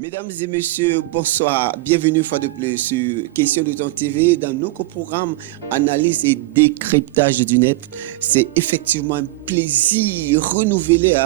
Mesdames et messieurs, bonsoir. Bienvenue une fois de plus sur Question de temps TV dans notre programme Analyse et décryptage du net. C'est effectivement un plaisir renouvelé,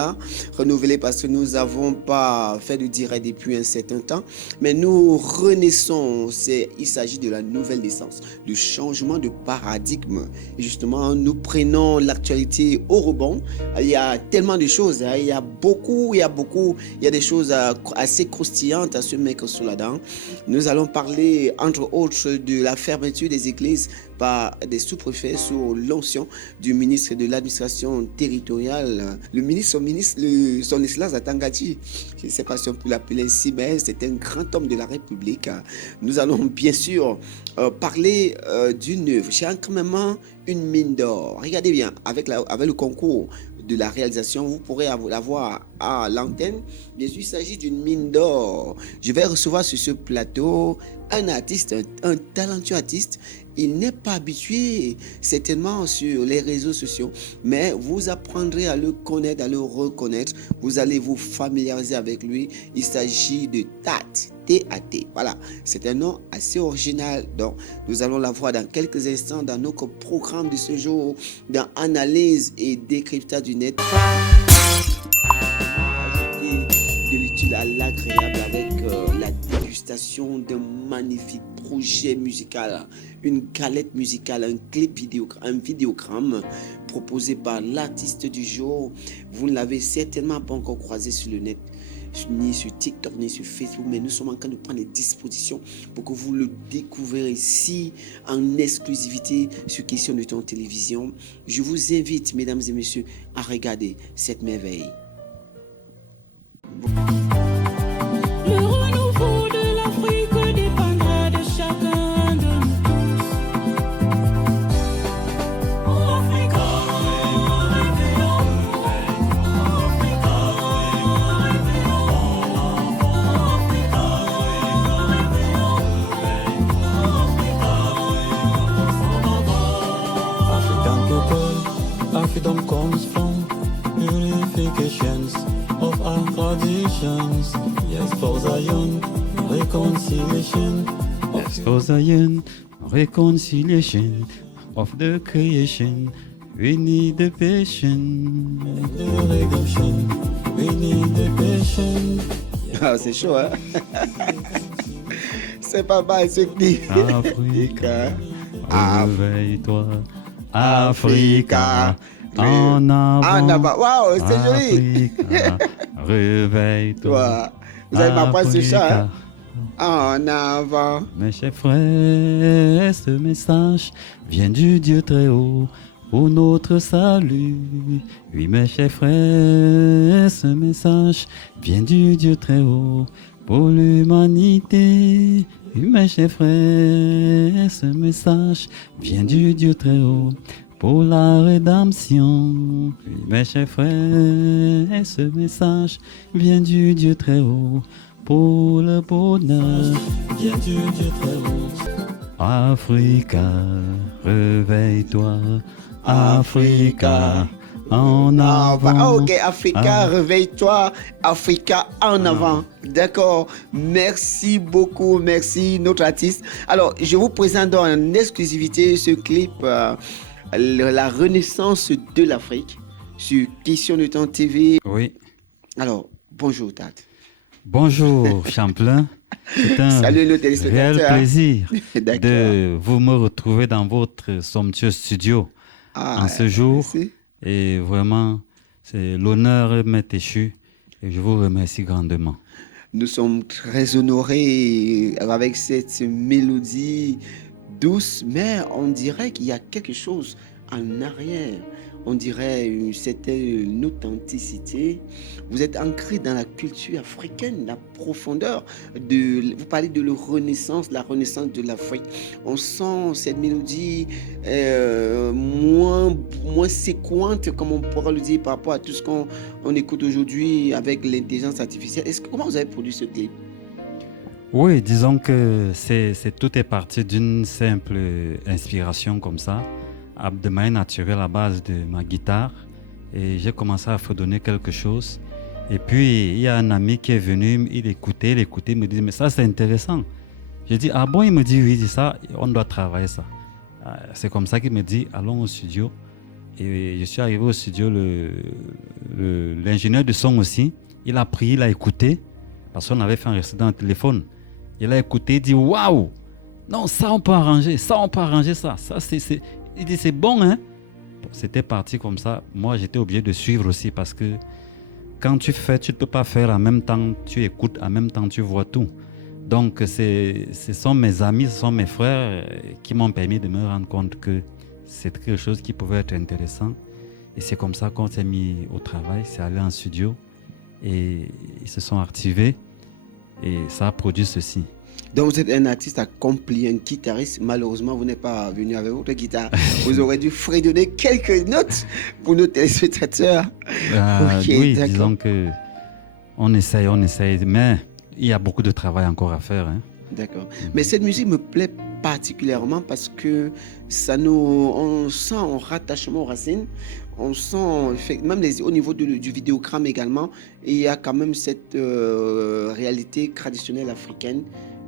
renouvelé parce que nous n'avons pas fait de direct depuis un certain temps, mais nous renaissons. Il s'agit de la nouvelle naissance, du changement de paradigme. Et justement, nous prenons l'actualité au rebond. Il y a tellement de choses, il y a des choses assez croustillantes à se mettre sous la dent. Nous allons parler entre autres de la fermeture des églises par des sous-préfets sous l'onction du ministre de l'administration territoriale, son excellence Atangati. Je ne sais pas si on peut l'appeler ainsi, mais c'est un grand homme de la République. Nous allons bien sûr parler d'une œuvre. J'ai incroyablement une mine d'or. Regardez bien, avec le concours de la réalisation, vous pourrez la voir à l'antenne. Bien sûr, il s'agit d'une mine d'or. Je vais recevoir sur ce plateau un artiste, un talentueux artiste. Il n'est pas habitué certainement sur les réseaux sociaux, mais vous apprendrez à le connaître, à le reconnaître. Vous allez vous familiariser avec lui. Il s'agit de Tat. T-A-T. Voilà, c'est un nom assez original. Donc, nous allons la voir dans quelques instants dans notre programme de ce jour, dans Analyse et décryptage du net. De l'utile à l'agréable avec la dégustation d'un magnifique projet musical, une galette musicale, un clip vidéo, un vidéogramme proposé par l'artiste du jour. Vous ne l'avez certainement pas encore croisé sur le net, ni sur TikTok, ni sur Facebook, mais nous sommes en train de prendre les dispositions pour que vous le découvrez ici en exclusivité sur Question de temps télévision. Je vous invite, mesdames et messieurs, à regarder cette merveille. Le renouveau de l'Afrique dépendra de chacun de nous tous. Oh Africa, réveillons, Africa, African comes from purifications of our traditions. Yes, for Zion, reconciliation. Yes, for Zion, reconciliation of the creation. We need the patience. The redemption, we need the patience. Ah, c'est chaud, hein? C'est pas mal ce clip. Africa, réveille-toi. Africa, en avant. Waouh, c'est joli. Africa, réveille-toi. Vous allez m'apprendre ce chant, Africa. hein? En avant. Mes chers frères, ce message vient du Dieu très haut pour notre salut. Oui, mes chers frères, ce message vient du Dieu très haut pour l'humanité. Oui, mes chers frères, ce message vient du Dieu très haut pour la rédemption. Oui, mes chers frères, ce message vient du Dieu très haut pour le bonheur. Vient du Dieu très haut. Africa, réveille-toi. Africa, en avant. Ok, Africa, réveille-toi. Africa, en avant. D'accord. Merci beaucoup. Merci, notre artiste. Alors, je vous présente en exclusivité ce clip, la renaissance de l'Afrique, sur Question de temps TV. Oui. Alors, bonjour, Tat. Bonjour, Champlain. C'est un Salut, le réel téléspectateur. plaisir D'accord. de vous me retrouver dans votre somptueux studio en ce jour. Merci. Et vraiment, c'est l'honneur m'est échu et je vous remercie grandement. Nous sommes très honorés avec cette mélodie douce, mais on dirait qu'il y a quelque chose en arrière. On dirait une certaine authenticité. Vous êtes ancré dans la culture africaine, la profondeur vous parlez de la renaissance de l'Afrique. On sent cette mélodie moins séquente, comme on pourrait le dire, par rapport à tout ce qu'on écoute aujourd'hui avec l'intelligence artificielle. Comment vous avez produit ce clip? Oui, disons que tout est parti d'une simple inspiration comme ça, de manière naturelle à base de ma guitare. Et j'ai commencé à fredonner quelque chose. Et puis, il y a un ami qui est venu, il écoutait, il me dit, mais ça, c'est intéressant. J'ai dit, ah bon, il me dit, oui, c'est ça, on doit travailler ça. C'est comme ça qu'il me dit, allons au studio. Et je suis arrivé au studio, l'ingénieur de son aussi, il a pris, il a écouté, parce qu'on avait fait un résident au téléphone. Il a écouté, il dit, waouh, non, ça, on peut arranger ça. Il dit, c'est bon, hein. C'était parti comme ça. Moi, j'étais obligé de suivre aussi parce que quand tu fais, tu ne peux pas faire en même temps, tu écoutes, en même temps, tu vois tout. Donc, ce sont mes amis, ce sont mes frères qui m'ont permis de me rendre compte que c'est quelque chose qui pouvait être intéressant. Et c'est comme ça qu'on s'est mis au travail, c'est allé en studio et ils se sont activés et ça a produit ceci. Donc vous êtes un artiste accompli, un guitariste. Malheureusement, vous n'êtes pas venu avec votre guitare. Vous aurez dû fredonner quelques notes pour nos téléspectateurs. Oui, disons que on essaye, mais il y a beaucoup de travail encore à faire. Hein. D'accord. Mais cette musique me plaît particulièrement parce que on sent un rattachement aux racines. On sent, même au niveau du vidéogramme également, il y a quand même cette réalité traditionnelle africaine.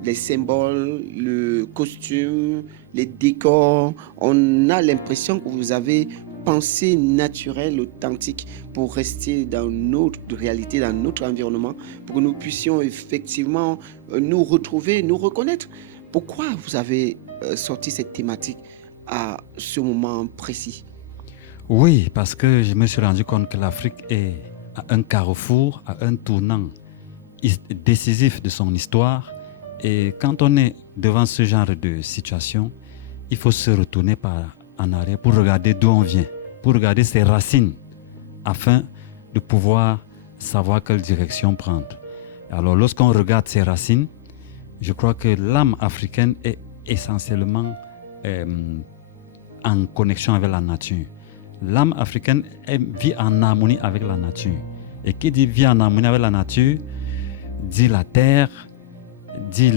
Les symboles, le costume, les décors. On a l'impression que vous avez pensée naturelle, authentique, pour rester dans notre réalité, dans notre environnement, pour que nous puissions effectivement nous retrouver, nous reconnaître. Pourquoi vous avez sorti cette thématique à ce moment précis? Oui, parce que je me suis rendu compte que l'Afrique est à un carrefour, à un tournant décisif de son histoire. Et quand on est devant ce genre de situation, il faut se retourner en arrière pour regarder d'où on vient, pour regarder ses racines, afin de pouvoir savoir quelle direction prendre. Alors lorsqu'on regarde ses racines, je crois que l'âme africaine est essentiellement en connexion avec la nature. L'âme africaine vit en harmonie avec la nature. Et qui dit vit en harmonie avec la nature, dit la terre, dit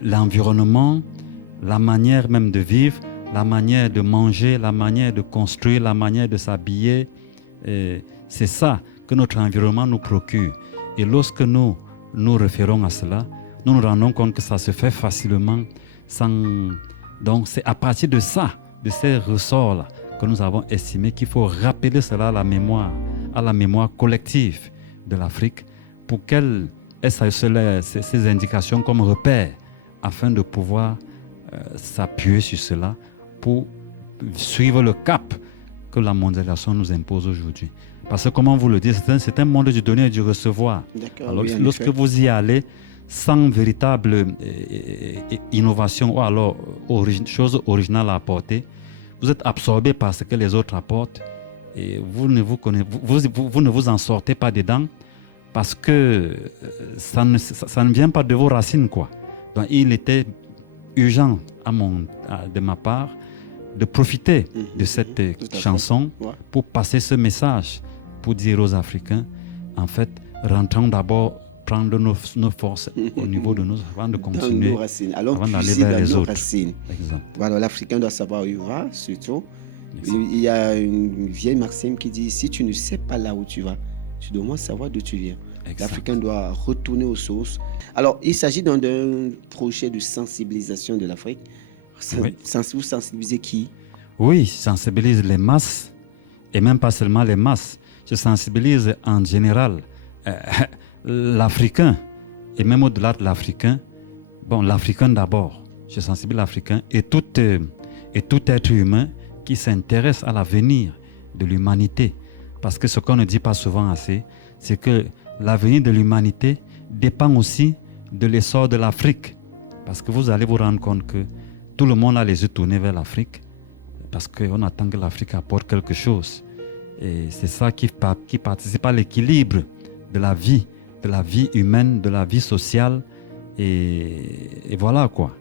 l'environnement, la manière même de vivre, la manière de manger, la manière de construire, la manière de s'habiller. C'est ça que notre environnement nous procure. Et lorsque nous nous référons à cela, nous nous rendons compte que ça se fait facilement. Donc c'est à partir de ça, de ces ressorts-là, que nous avons estimé qu'il faut rappeler cela à la mémoire collective de l'Afrique pour qu'elle ait ces indications comme repère afin de pouvoir s'appuyer sur cela pour suivre le cap que la mondialisation nous impose aujourd'hui. Parce que, comme on vous le dit, c'est un monde du donner et du recevoir. Alors, oui, lorsque vous y allez sans véritable innovation ou alors chose originale à apporter, vous êtes absorbé par ce que les autres apportent et vous ne vous en sortez pas dedans parce que ça ne vient pas de vos racines, quoi. Donc, il était urgent de ma part de profiter de cette chanson pour passer ce message, pour dire aux Africains, en fait, rentrons d'abord, prendre nos forces au niveau de nos avant de continuer, dans nos racines. Allons avant d'aller vers les autres. Racines. Exact. Voilà, l'Africain doit savoir où il va, surtout. Il y a une vieille maxime qui dit, si tu ne sais pas là où tu vas, tu dois au moins savoir d'où tu viens. Exact. L'Africain doit retourner aux sources. Alors, il s'agit d'un projet de sensibilisation de l'Afrique. Oui. Vous sensibilisez qui? Oui, je sensibilise les masses, et même pas seulement les masses. Je sensibilise en général l'Africain, et même au-delà de l'Africain. Bon, l'Africain d'abord. Je sensibilise l'Africain et tout être humain qui s'intéresse à l'avenir de l'humanité. Parce que ce qu'on ne dit pas souvent assez, c'est que l'avenir de l'humanité dépend aussi de l'essor de l'Afrique. Parce que vous allez vous rendre compte que tout le monde a les yeux tournés vers l'Afrique parce qu'on attend que l'Afrique apporte quelque chose. Et c'est ça qui participe à l'équilibre de la vie humaine, de la vie sociale. Et voilà quoi.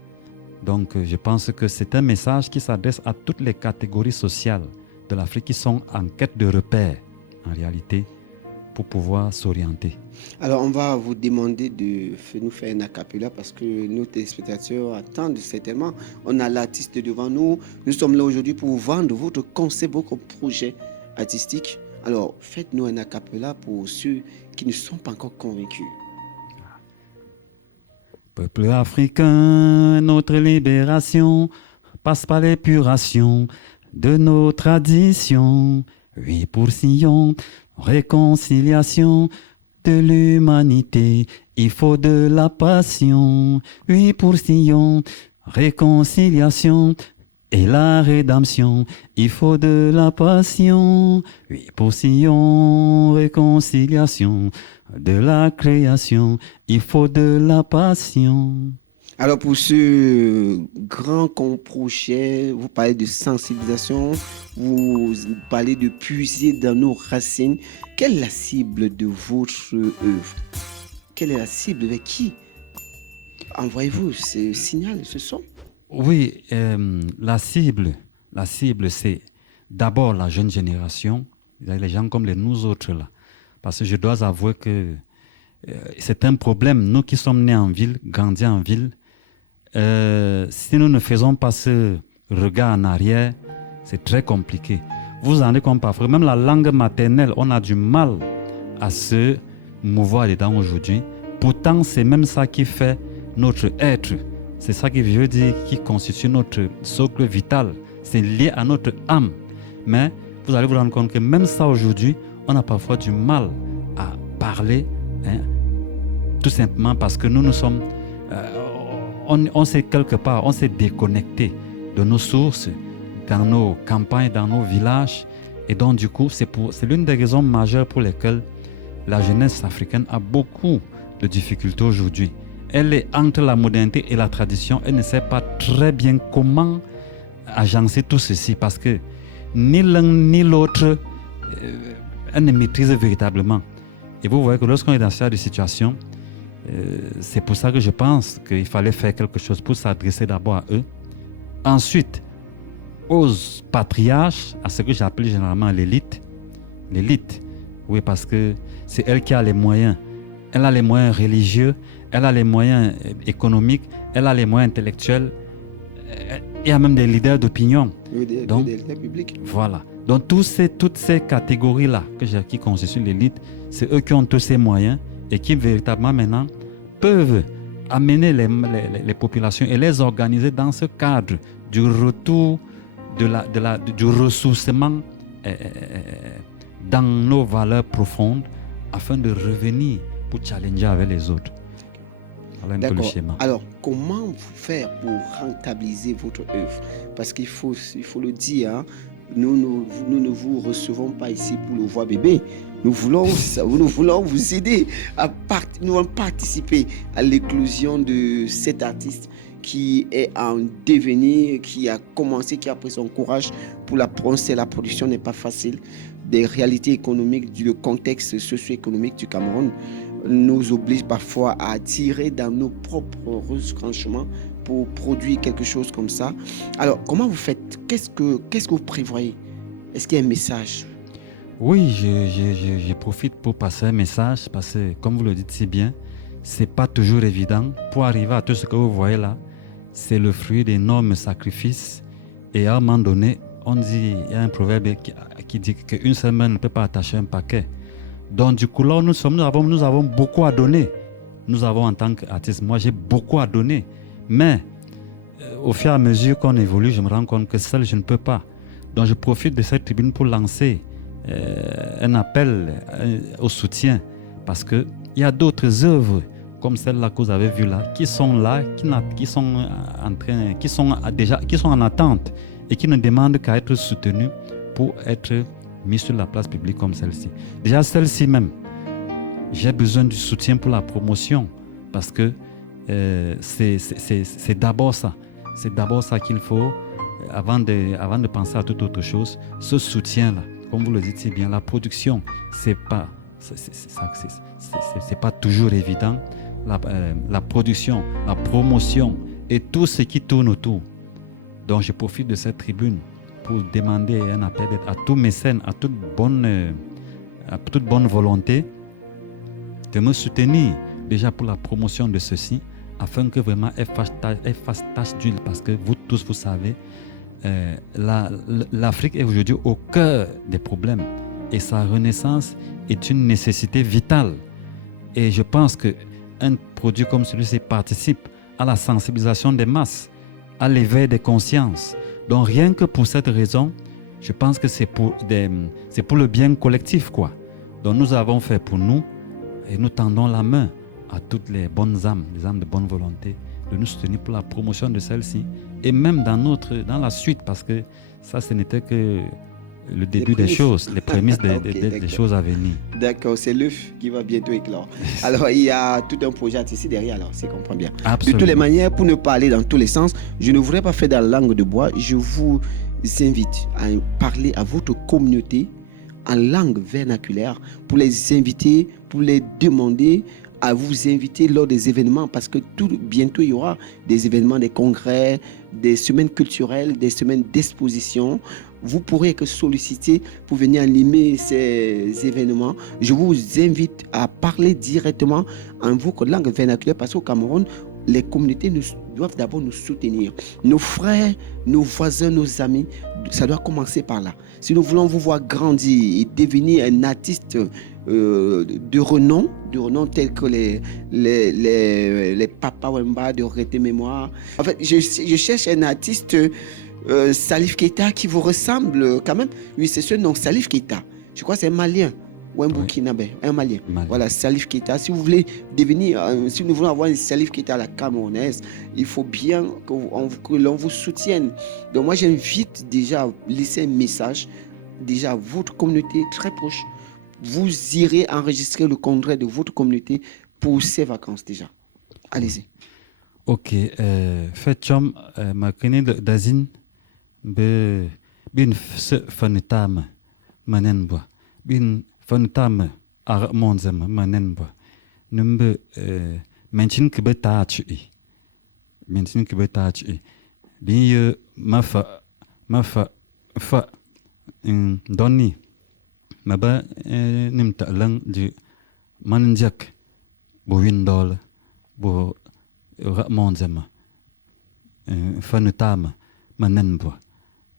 Donc je pense que c'est un message qui s'adresse à toutes les catégories sociales de l'Afrique qui sont en quête de repères, en réalité, pour pouvoir s'orienter. Alors, on va vous demander de nous faire un a cappella parce que nos téléspectateurs attendent certainement. On a l'artiste devant nous. Nous sommes là aujourd'hui pour vous vendre votre concept, votre projet artistique. Alors, faites-nous un a cappella pour ceux qui ne sont pas encore convaincus. Peuple africain, notre libération passe par l'épuration de nos traditions. Oui, pour Sion, réconciliation de l'humanité, il faut de la passion. Oui, pour Sion, réconciliation et la rédemption, il faut de la passion. Oui, pour Sion, réconciliation de la création, il faut de la passion. Alors, pour ce grand projet, vous parlez de sensibilisation, vous parlez de puiser dans nos racines. Quelle est la cible de votre œuvre? Quelle est la cible? Avec qui envoyez-vous ce signal, ce son? Oui, la cible, c'est d'abord la jeune génération, les gens comme nous autres là. Parce que je dois avouer que c'est un problème. Nous qui sommes nés en ville, grandis en ville, si nous ne faisons pas ce regard en arrière, c'est très compliqué. Vous vous rendez compte parfois, même la langue maternelle, on a du mal à se mouvoir dedans aujourd'hui. Pourtant, c'est même ça qui fait notre être. C'est ça qui veut dire qui constitue notre socle vital. C'est lié à notre âme. Mais vous allez vous rendre compte que même ça aujourd'hui, on a parfois du mal à parler, tout simplement parce que nous sommes, on s'est quelque part, on s'est déconnecté de nos sources, dans nos campagnes, dans nos villages. Et donc du coup, c'est l'une des raisons majeures pour lesquelles la jeunesse africaine a beaucoup de difficultés aujourd'hui. Elle est entre la modernité et la tradition. Elle ne sait pas très bien comment agencer tout ceci parce que ni l'un ni l'autre, elle ne maîtrise véritablement. Et vous voyez que lorsqu'on est dans ce genre de situation, c'est pour ça que je pense qu'il fallait faire quelque chose pour s'adresser d'abord à eux. Ensuite, aux patriarches, à ce que j'appelle généralement l'élite. L'élite, oui, parce que c'est elle qui a les moyens. Elle a les moyens religieux, elle a les moyens économiques, elle a les moyens intellectuels. Il y a même des leaders d'opinion. Donc, des leaders publics. Voilà. Donc toutes ces catégories-là qui constituent l'élite, c'est eux qui ont tous ces moyens et qui véritablement maintenant peuvent amener les populations et les organiser dans ce cadre du retour du ressourcement dans nos valeurs profondes afin de revenir pour challenger avec les autres. Voilà un peu le schéma. Alors, comment vous faire pour rentabiliser votre œuvre? Parce qu'il faut le dire, hein, nous ne vous recevons pas ici pour le voir bébé. Nous voulons vous aider à participer à l'éclosion de cet artiste qui est en devenir, qui a commencé, qui a pris son courage pour la prononcer. La production n'est pas facile. Des réalités économiques, du contexte socio-économique du Cameroun nous oblige parfois à tirer dans nos propres retranchements pour produire quelque chose comme ça. Alors, comment vous faites? Qu'est-ce que vous prévoyez? Est-ce qu'il y a un message? Oui, je profite pour passer un message parce que, comme vous le dites si bien, c'est pas toujours évident. Pour arriver à tout ce que vous voyez là, c'est le fruit d'énormes sacrifices. Et à un moment donné, on dit, il y a un proverbe qui dit qu'une seule main ne peut pas attacher un paquet. Donc du coup là, nous avons beaucoup à donner. Nous avons en tant qu'artiste, moi j'ai beaucoup à donner. Mais au fur et à mesure qu'on évolue, je me rends compte que seul je ne peux pas. Donc je profite de cette tribune pour lancer un appel au soutien. Parce qu'il y a d'autres œuvres comme celle-là que vous avez vue là, qui sont là, qui sont en attente et qui ne demandent qu'à être soutenues pour être mis sur la place publique comme celle-ci. Déjà celle-ci même, j'ai besoin du soutien pour la promotion parce que c'est d'abord ça. C'est d'abord ça qu'il faut avant de penser à toute autre chose. Ce soutien-là, comme vous le dites si bien, la production, c'est pas toujours évident. La production, la promotion et tout ce qui tourne autour. Donc je profite de cette tribune pour demander un appel à tous mécènes, à toute bonne volonté de me soutenir déjà pour la promotion de ceci afin que vraiment elle fasse tache d'huile parce que vous tous vous savez l'Afrique est aujourd'hui au cœur des problèmes et sa renaissance est une nécessité vitale. Et je pense qu'un produit comme celui-ci participe à la sensibilisation des masses, à l'éveil des consciences. Donc rien que pour cette raison, je pense que c'est pour le bien collectif, quoi. Donc nous avons fait pour nous et nous tendons la main à toutes les bonnes âmes, les âmes de bonne volonté, de nous soutenir pour la promotion de celle-ci et même dans la suite, parce que ça, ce n'était que le début des choses, les prémices des choses à venir. D'accord, c'est l'œuf qui va bientôt éclore. Alors, il y a tout un projet ici derrière, alors, si je comprends bien. Absolument. De toutes les manières, pour ne pas aller dans tous les sens, je ne voudrais pas faire dans la langue de bois. Je vous invite à parler à votre communauté en langue vernaculaire pour les inviter, pour les demander à vous inviter lors des événements, parce que bientôt il y aura des événements, des congrès, des semaines culturelles, des semaines d'exposition. Vous pourrez être sollicité pour venir animer ces événements. Je vous invite à parler directement en votre langue vernaculaire, parce qu'au Cameroun, les communautés doivent d'abord nous soutenir. Nos frères, nos voisins, nos amis, ça doit commencer par là. Si nous voulons vous voir grandir et devenir un artiste de renom tels que les Papa Wemba de Rété Mémoire. En fait, je cherche un artiste, Salif Keita, qui vous ressemble quand même. Oui, c'est ce nom, Salif Keita. Je crois que c'est un Malien. Ou un Burkinabé, un Malien. Voilà, Salif Keita. Si vous voulez devenir, si nous voulons avoir un Salif Keita à la camerounaise, il faut bien que l'on vous soutienne. Donc moi, j'invite déjà à laisser un message déjà à votre communauté très proche. Vous irez enregistrer le congrès de votre communauté pour ces vacances déjà. Allez-y. Ok. Faites-moi ma connaît d'Azine, bin fanutam manenboa, bin fanutam armonzem manenboa, numbe mention que betachi, mention que betachi, bin mafa donni. Maba nimta lang di manjak bo windol bo ramonzema fanutama manenbo.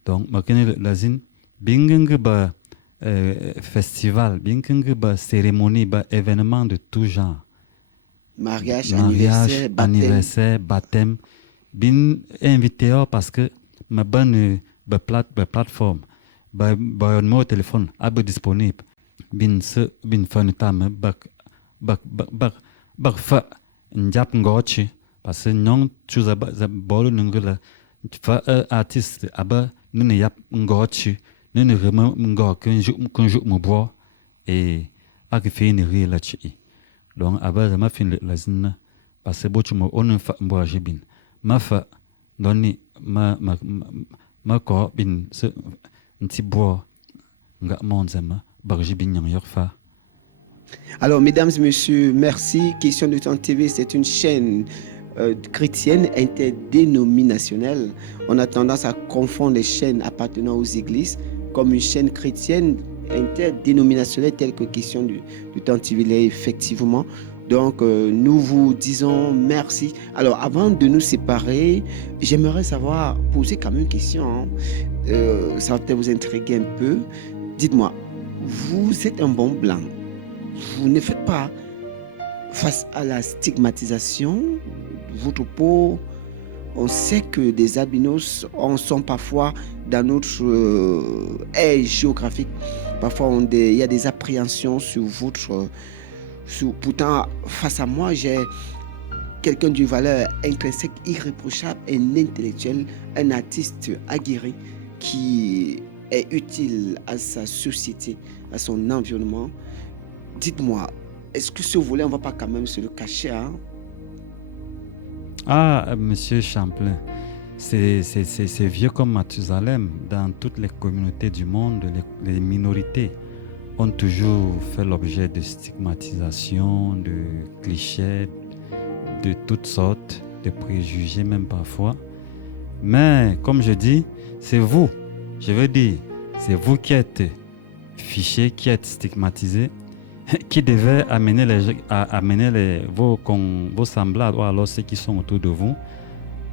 Donc makene lazin bingeng ba festival, bingeng ba cérémonie, ba événement de tout genre. Mariage, anniversaire, baptême. Bin invité parce que ma bonne plateforme. Un mot téléphone disponible. Bin fanutam bak fa njap ngochi parce que non tu za bolo ngula fa artiste aba ne yap ngochi ne rema ngo kunju mo bo et ak fi ni ri la chi. Donc aba ma fin la zina parce que bo tu mo on fa mbo jibin ma fa doni ma ko bin se Alors, mesdames et messieurs, merci. Question de Temps TV, c'est une chaîne chrétienne interdénominationnelle. On a tendance à confondre les chaînes appartenant aux églises comme une chaîne chrétienne interdénominationnelle telle que Question du Temps TV l'est effectivement. Donc, nous vous disons merci. Alors, avant de nous séparer, j'aimerais poser quand même une question. Ça va peut-être vous intriguer un peu. Dites-moi, vous êtes un bon blanc. Vous ne faites pas face à la stigmatisation de votre peau. On sait que des albinos sont parfois dans notre aire géographique. Parfois, il y a des appréhensions sur votre... Pourtant, face à moi, j'ai quelqu'un d'une valeur intrinsèque irréprochable, un intellectuel, un artiste aguerri qui est utile à sa société, à son environnement. Dites-moi, est-ce que ce volet, on ne va pas quand même se le cacher, hein? Ah, monsieur Champlain, c'est vieux comme Mathusalem. Dans toutes les communautés du monde, les minorités ont toujours fait l'objet de stigmatisation, de clichés, de toutes sortes, de préjugés même parfois. Mais comme je dis, c'est vous, je veux dire, c'est vous qui êtes fichés, qui êtes stigmatisés, qui devez amener vos semblables ou alors ceux qui sont autour de vous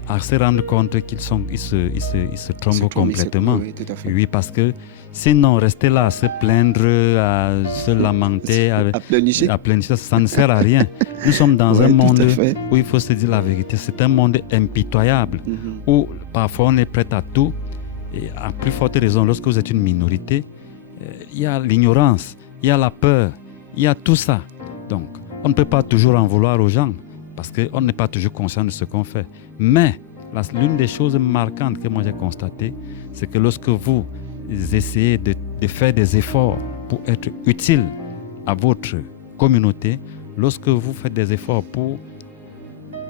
à se rendre compte qu'ils se trompent complètement. Oui, tout à fait. Oui, parce que sinon, rester là à se plaindre, à se lamenter, À pleurnicher. à pleurnicher, ça ne sert à rien. Nous sommes dans Ouais, un tout monde à fait. où il faut se dire la vérité. C'est un monde impitoyable, Mhm. où parfois on est prêt à tout. Et à plus forte raison, lorsque vous êtes une minorité, il y a l'ignorance, il y a la peur, il y a tout ça. Donc, on ne peut pas toujours en vouloir aux gens, parce qu'on n'est pas toujours conscient de ce qu'on fait. Mais l'une des choses marquantes que moi j'ai constatées, c'est que lorsque vous essayez de faire des efforts pour être utile à votre communauté, lorsque vous faites des efforts pour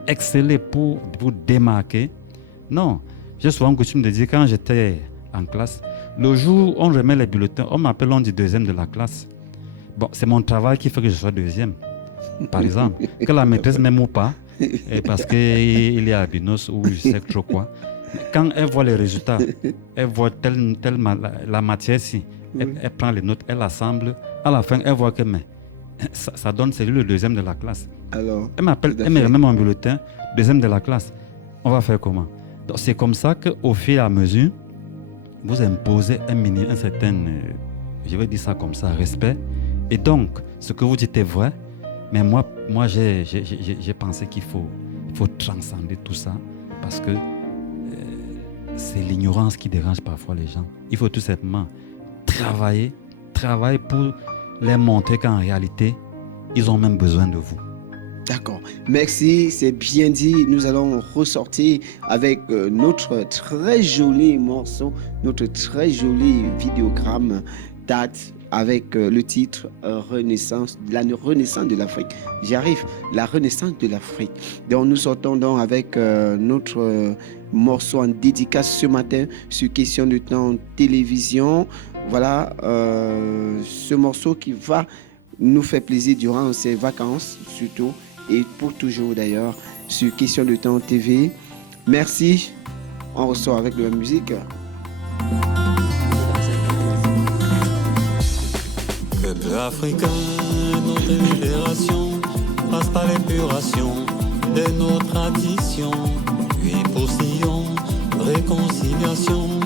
exceller, pour vous démarquer, non, j'ai souvent coutume de dire, quand j'étais en classe, le jour où on remet les bulletins, on m'appelle, on dit deuxième de la classe. Bon, c'est mon travail qui fait que je sois deuxième. Par exemple, que la maîtresse m'aime ou pas, et parce qu'il est albinos ou je sais trop quoi. Quand elle voit les résultats, elle voit la matière-ci, elle prend les notes, elle assemble. À la fin, elle voit que ça donne, c'est lui le deuxième de la classe. Alors, Elle m'appelle, elle me remet mon bulletin, deuxième de la classe. On va faire comment? Donc, c'est comme ça qu'au fur et à mesure, vous imposez un certain, je vais dire ça comme ça, respect. Et donc, ce que vous dites est vrai, mais moi j'ai pensé qu'il faut transcender tout ça, parce que c'est l'ignorance qui dérange parfois les gens. Il faut tout simplement travailler pour leur montrer qu'en réalité, ils ont même besoin de vous. d'accord. Merci, c'est bien dit. Nous allons ressortir avec notre très joli morceau, notre très joli vidéogramme date avec le titre Renaissance, la renaissance de l'Afrique. J'y arrive, la renaissance de l'Afrique. Donc nous sortons donc avec notre morceau en dédicace ce matin sur Question de temps télévision. Voilà ce morceau qui va nous faire plaisir durant ces vacances surtout et pour toujours d'ailleurs sur Question de temps TV. Merci. On ressort avec de la musique. Peuple africain, notre libération passe par l'épuration de nos traditions. Puis postillons, réconciliation